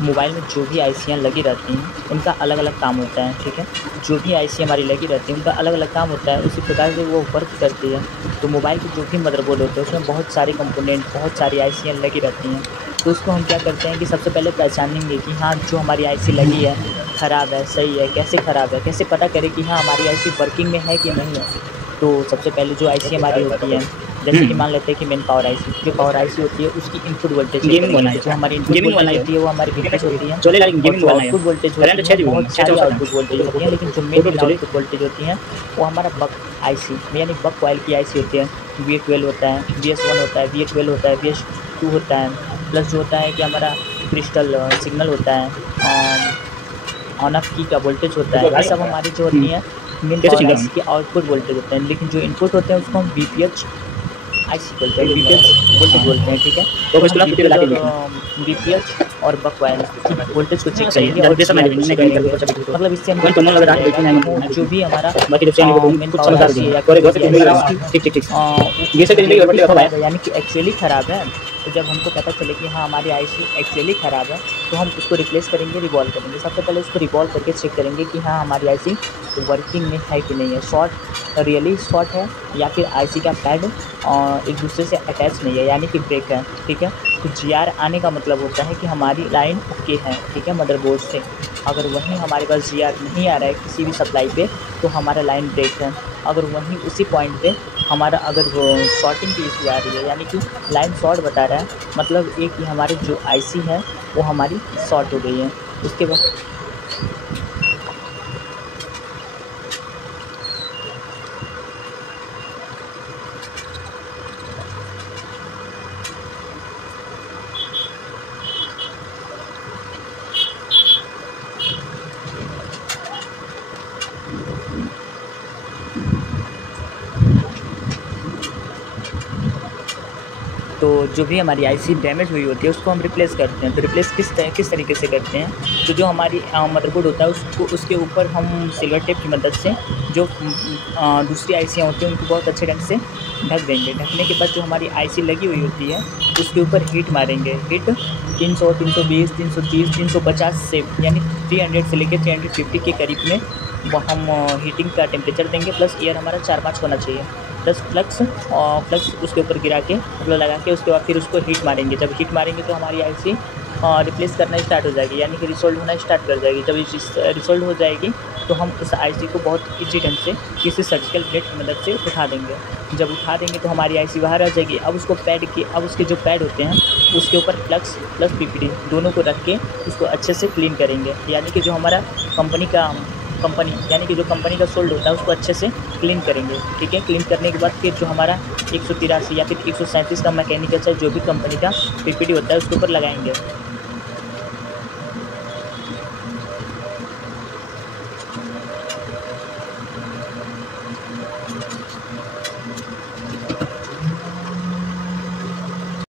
Mobile में जो भी आईसियाँ लगी रहती हैं उनका अलग अलग काम होता है, ठीक है। जो भी आईसी हमारी लगी रहती है उनका अलग अलग काम होता है, उसी प्रकार से वो वर्क करती है। तो मोबाइल के जो भी मदरबोर्ड होते हैं उसमें बहुत सारे कंपोनेंट, बहुत सारी आईसियाँ लगी रहती हैं। तो उसको हम क्या करते हैं कि सबसे पहले पहचानेंगे कि हाँ, जो हमारी आईसी लगी है ख़राब है, सही है, कैसे ख़राब है, कैसे पता करें कि हाँ, हमारी आईसी वर्किंग में है कि नहीं है। तो सबसे पहले जो आईसी हमारी होती है, जैसे कि मान लेते हैं कि मेन पावर आईसी, जो पावर आईसी होती है उसकी इनपुट वोल्टेज चेक गेमिंग बोलना करेंगे। है, जो हमारी इनपुट गेमिंग बोलना वोल्टेज है, होती है वो हमारी वीपीएस होती है, चलेगा लेकिन और गेमिंग जो बोलना है, आउटपुट वोल्टेज करंट होती अच्छा हैं जी बोलना बहुत है, सारी अच्छा आउटपुट वोल्टेज होती हैं, लेकिन जो मेन फोटो चले आउटपुट वोल्टेज होती हैं वो हमारा बक आईसी यानी बक कॉइल की आईसी होती है। VA12 होता है, VS1 होता है, VA12 होता है, VS2 होता है, प्लस जो होता है कि हमारा क्रिस्टल सिग्नल होता है, ऑन ऑफ की का वोल्टेज होता है। ये सब हमारी जो होती हैं मेन कैसे पावर चिल्ला आईसी के आउटपुट वोल्टेज होते हैं, लेकिन जो इनपुट होते हैं उसको हम वीपीएच आईसी बोलते हैं, वीपीएच वोल्टेज बोलते हैं, ठीक है। तो तो इसको हम ना कुछ वीपीएच लगा के और देखिए वीपीएच और बक वायल की वोल्टेज को चेक सही है करेंगे जब और जैसा जीआर मैंने को चेक नहीं कहीं करेंगे। करके कुछ भी मतलब इससे हमको तो पता मन लग चल रहा है जाएगा देखना कि है वो जो भी हमारा बाकी जब से नहीं मेन कुछ पावर समझ आ आईसी है या गया फिर और जो घर भी पे आईसी है लगा उसकी ठीक ठीक ठीक जैसे कि रियलिटी नहीं ख़राब है है यानी कि एक्चुअली ख़राब है। तो जब हमको पता चले कि हाँ, हमारी आईसी एक्चुअली ख़राब है तो हम उसको रिप्लेस करेंगे, रिवॉल्व करेंगे। सबसे पहले उसको रिवॉल्व करके चेक करेंगे कि हाँ, हमारी आईसी वर्किंग में है कि नहीं है, शॉर्ट रियली शॉर्ट है या फिर आईसी का पैड एक दूसरे से अटैच नहीं है यानी कि ब्रेक है, ठीक है। तो जीआर आने का मतलब होता है कि हमारी लाइन ओके है, ठीक है, मदरबोर्ड से। अगर वहीं हमारे पास जीआर नहीं आ रहा है किसी भी सप्लाई पे तो हमारा लाइन ब्रेक है। अगर वहीं उसी पॉइंट पे हमारा अगर वो शॉर्टिंग की इशू आ रही है यानी कि लाइन शॉर्ट बता रहा है, मतलब एक कि हमारी जो आईसी है वो हमारी शॉर्ट हो गई है। उसके बाद तो जो भी हमारी आईसी डैमेज हुई होती है उसको हम रिप्लेस करते हैं। तो रिप्लेस किस तरीके से करते हैं, तो जो हमारी मदरबोर्ड होता है उसको उसके ऊपर हम सिल्वर टेप की मदद से जो दूसरी आईसियाँ होती हैं उनको बहुत अच्छे ढंग से ढक देंगे। ढकने के बाद जो हमारी आईसी लगी हुई होती है उसके ऊपर हीट मारेंगे। हीट 300, 320, 330, 350 से यानी 300 से लेकर 350 के करीब में वो हम हीटिंग का टेम्परेचर देंगे। प्लस एयर हमारा 4-5 होना चाहिए, प्लस फ्लक्स उसके ऊपर गिरा के मतलब लगा के उसके बाद फिर उसको हीट मारेंगे। जब हीट मारेंगे तो हमारी आईसी रिप्लेस करना स्टार्ट हो जाएगी यानी कि रिसोल्व होना स्टार्ट कर जाएगी। जब रिसोल्व हो जाएगी तो हम उस आईसी को बहुत ईजी ढंग से किसी सर्जिकल ब्लेड की मदद से उठा देंगे। जब उठा देंगे तो हमारी आईसी बाहर आ जाएगी। अब उसके जो पैड होते हैं उसके ऊपर फ्लक्स प्लस पीपीडी दोनों को रख के उसको अच्छे से क्लीन करेंगे यानी कि जो हमारा कंपनी यानी कि जो कंपनी का सोल्ड होता है उसको अच्छे से क्लीन करेंगे, ठीक है। क्लीन करने के बाद फिर जो हमारा 183 या फिर 137 का मैकेनिकल चाहे जो भी कंपनी का पीपीडी होता है उसके ऊपर लगाएंगे।